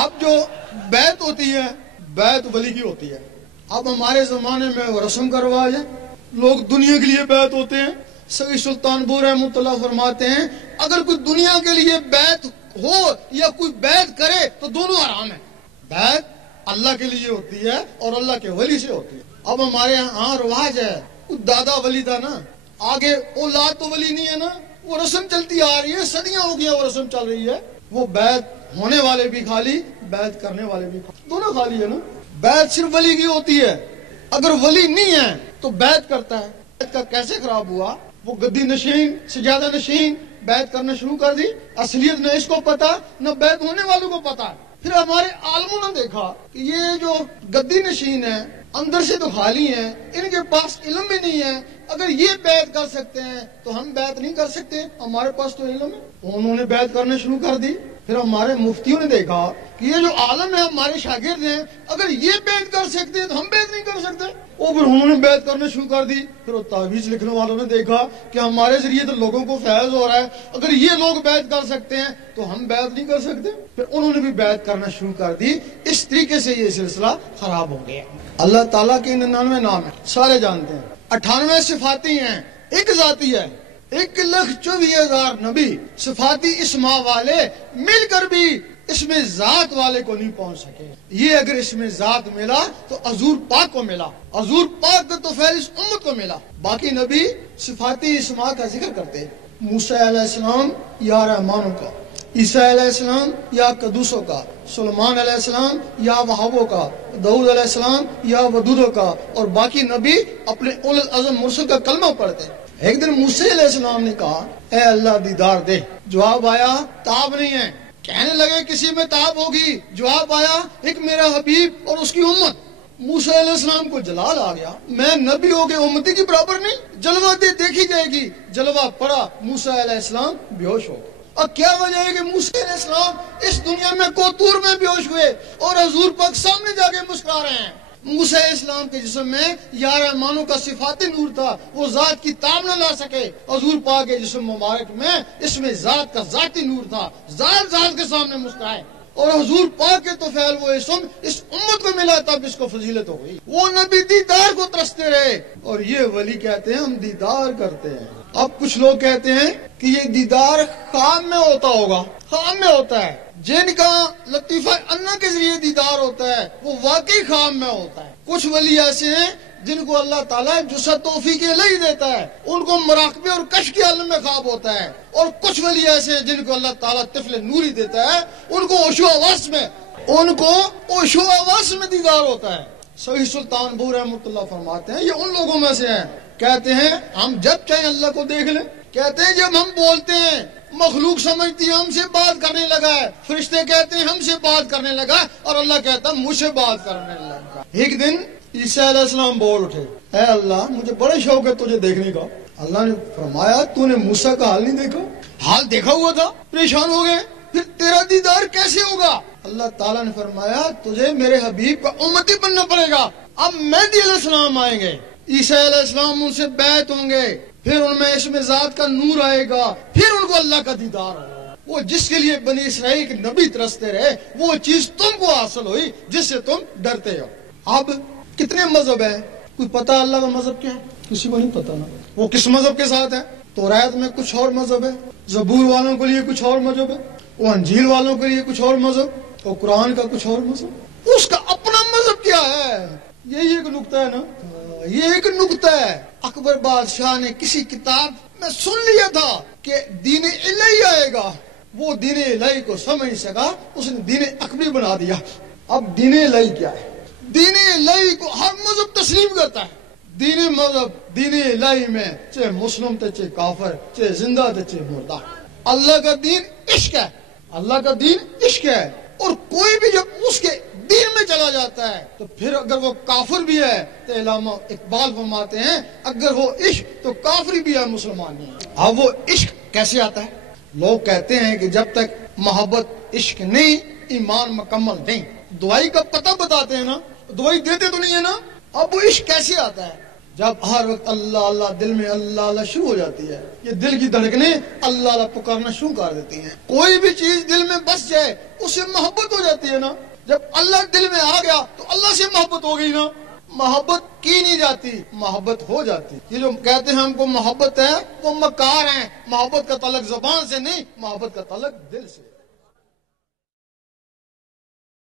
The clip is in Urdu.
اب جو بیعت ہوتی ہے بیعت ولی کی ہوتی ہے. اب ہمارے زمانے میں وہ رسم کا رواج ہے, لوگ دنیا کے لیے بیعت ہوتے ہیں. سعید سلطان بور رحمۃ اللہ فرماتے ہیں اگر کوئی دنیا کے لیے بیعت ہو یا کوئی بیعت کرے تو دونوں حرام ہیں. بیعت اللہ کے لیے ہوتی ہے اور اللہ کے ولی سے ہوتی ہے. اب ہمارے یہاں رواج ہے, دادا ولی تھا نا, آگے اولاد تو ولی نہیں ہے نا, وہ رسم چلتی آ رہی ہے, صدیاں ہو گئی وہ رسم چل رہی ہے. وہ بیعت ہونے والے بھی خالی, بیعت کرنے والے بھی خالی, دونوں خالی ہے نا. بیعت صرف ولی کی ہوتی ہے. اگر ولی نہیں ہے تو بیعت کرتا ہے. بیعت کا کیسے خراب ہوا؟ وہ گدی نشین سجادہ نشین بیعت کرنا شروع کر دی. اصلیت نہ اس کو پتا نہ بیعت ہونے والوں کو پتا. پھر ہمارے عالموں نے دیکھا کہ یہ جو گدی نشین ہے اندر سے تو خالی ہیں, ان کے پاس علم بھی نہیں ہے. اگر یہ بیعت کر سکتے ہیں تو ہم بیعت نہیں کر سکتے, ہمارے پاس تو علم ہے. انہوں نے بیعت کرنا شروع کر دی. پھر ہمارے مفتیوں نے دیکھا کہ یہ جو عالم ہے ہمارے شاگرد ہیں, اگر یہ بیعت کر سکتے ہیں تو ہم بیعت نہیں کر سکتے. اور پھر انہوں نے بیعت کرنا شروع کر دی. پھر وہ تعویذ لکھنے والوں نے دیکھا کہ ہمارے ذریعے تو لوگوں کو فیض ہو رہا ہے, اگر یہ لوگ بیعت کر سکتے ہیں تو ہم بیعت نہیں کر سکتے. پھر انہوں نے بھی بیعت کرنا شروع کر دی. اس طریقے سے یہ سلسلہ خراب ہو گیا. اللہ تعالیٰ کے 99 نام ہیں, سارے جانتے ہیں. 98 صفاتی ہیں, ایک ذاتی ہے. 1,24,000 نبی صفاتی اسماء والے مل کر بھی اس میں ذات والے کو نہیں پہنچ سکے. یہ اگر اس میں ذات ملا تو حضور پاک کو ملا, حضور پاک کو تو فیض اس امت کو ملا. باقی نبی صفاتی اسماء کا ذکر کرتے ہیں. موسیٰ علیہ السلام یا رحمانوں کا, عیسیٰ علیہ السلام یا قدوسوں کا, سلیمان علیہ السلام یا وہابوں کا, داؤد علیہ السلام یا ودودوں کا, اور باقی نبی اپنے اول العزم مرسل کا کلمہ پڑھتے ہیں. ایک دن موسیٰ علیہ السلام نے کہا اے اللہ دیدار دے. جواب آیا تاب نہیں ہے. کہنے لگے کسی میں تاب ہوگی. جواب آیا ایک میرا حبیب اور اس کی امت. موسیٰ علیہ السلام کو جلال آ گیا, میں نبی ہو کے امتی کی برابر نہیں, جلوہ دیکھی جائے گی. جلوہ پڑا, موسیٰ علیہ السلام بے ہوش ہو گئے. اور کیا وجہ ہے کہ موسیٰ علیہ السلام اس دنیا میں کوتور میں بے ہوش ہوئے اور حضور پاک سامنے جا کے مسکرا رہے ہیں. موسیٰ علیہ السلام کے جسم میں یا رحمانوں کا صفاتی نور تھا, وہ ذات کی تاب نہ لا سکے. حضور پاک کے جسم مبارک میں اس میں ذات کا ذاتی نور تھا, ذات کے سامنے مسکرائے. اور حضور پاک کے تو فعل وہ اسم اس امت کو ملا, تب اس کو فضیلت ہو گئی. وہ نبی دیدار کو ترستے رہے اور یہ ولی کہتے ہیں ہم دیدار کرتے ہیں. اب کچھ لوگ کہتے ہیں کہ یہ دیدار خواب میں ہوتا ہوگا. خواب میں ہوتا ہے. جن کا لطیفہ انا کے ذریعے دیدار ہوتا ہے وہ واقعی خواب میں ہوتا ہے. کچھ ولی ایسے ہیں جن کو اللہ تعالیٰ جسد توفیق الہی دیتا ہے, ان کو مراقبے اور کشف کے عالم میں خواب ہوتا ہے. اور کچھ ولی ایسے ہیں جن کو اللہ تعالیٰ طفل نوری دیتا ہے, ان کو اوشو آواز میں دیدار ہوتا ہے. سعید سلطان بور رحمۃ اللہ فرماتے ہیں یہ ان لوگوں میں سے ہیں, کہتے ہیں ہم جب چاہیں اللہ کو دیکھ لیں. کہتے ہیں جب ہم بولتے ہیں مخلوق سمجھتی ہے ہم سے بات کرنے لگا ہے, فرشتے کہتے ہیں ہم سے بات کرنے لگا ہے, اور اللہ کہتا ہے مجھ سے بات کرنے لگا. ایک دن عیسیٰ علیہ السلام بول اٹھے اے اللہ مجھے بڑے شوق ہے تجھے دیکھنے کا. اللہ نے فرمایا تو نے موسیٰ کا حال نہیں دیکھا؟ حال دیکھا ہوا تھا, پریشان ہو گئے, پھر تیرا دیدار کیسے ہوگا؟ اللہ تعالیٰ نے فرمایا تجھے میرے حبیب کا امتی بننا پڑے گا. اب مہدی علیہ السلام آئیں گے, عیسیٰ علیہ السلام ان سے بیعت ہوں گے, پھر ان میں اس میں ذات کا نور آئے گا, پھر ان کو اللہ کا دیدار ہوگا. وہ جس کے لیے بنی اسرائیل کے نبی ترستے رہے وہ چیز تم کو حاصل ہوئی جس سے تم ڈرتے ہو. اب کتنے مذہب ہیں؟ کوئی پتا اللہ کا مذہب کیا ہے؟ کسی کو نہیں پتا نا. وہ کس مذہب کے ساتھ ہے؟ توریت میں کچھ اور مذہب ہے, زبور والوں کے لیے کچھ اور مذہب ہے, وہ انجیل والوں کے لیے کچھ اور مذہب, اور قرآن کا کچھ اور مذہب. اس کا اپنا مذہب کیا ہے؟ یہی ایک نقطہ ہے نا, یہ ایک نقطہ ہے. اکبر بادشاہ نے کسی کتاب میں سن لیا تھا کہ دین الہی آئے گا, وہ دین الہی کو سمجھ نہیں سکا, اس نے دین اکبری بنا دیا. اب دین الہی کیا ہے؟ دین الہی کو ہر مذہب تسلیم کرتا ہے. دین الہی میں چاہے مسلم تھے چاہے کافر, چاہے زندہ تھے چاہے مردہ, اللہ کا دین عشق ہے. اللہ کا دین عشق ہے. اور کوئی بھی جب اس کے دین میں چلا جاتا ہے تو پھر اگر وہ کافر بھی ہے تو علامہ اقبال فرماتے ہیں اگر وہ عشق تو کافری بھی ہے مسلمان نہیں ہے. اب وہ عشق کیسے آتا ہے؟ لوگ کہتے ہیں کہ جب تک محبت عشق نہیں ایمان مکمل نہیں. دعائی کا پتہ بتاتے ہیں نا, دعائی دیتے تو نہیں ہے نا. اب وہ عشق کیسے آتا ہے؟ جب ہر وقت اللہ اللہ دل میں اللہ اللہ شروع ہو جاتی ہے، یہ دل کی دھڑکنیں اللہ اللہ پکارنا شروع کر دیتی ہیں۔ کوئی بھی چیز دل میں بس جائے اس سے محبت ہو جاتی ہے نا۔ جب اللہ دل میں آ گیا تو اللہ سے محبت ہو گئی نا۔ محبت کی نہیں جاتی، محبت ہو جاتی۔ یہ جو کہتے ہیں ہم کو محبت ہے وہ مکار ہیں۔ محبت کا تعلق زبان سے نہیں، محبت کا تعلق دل سے۔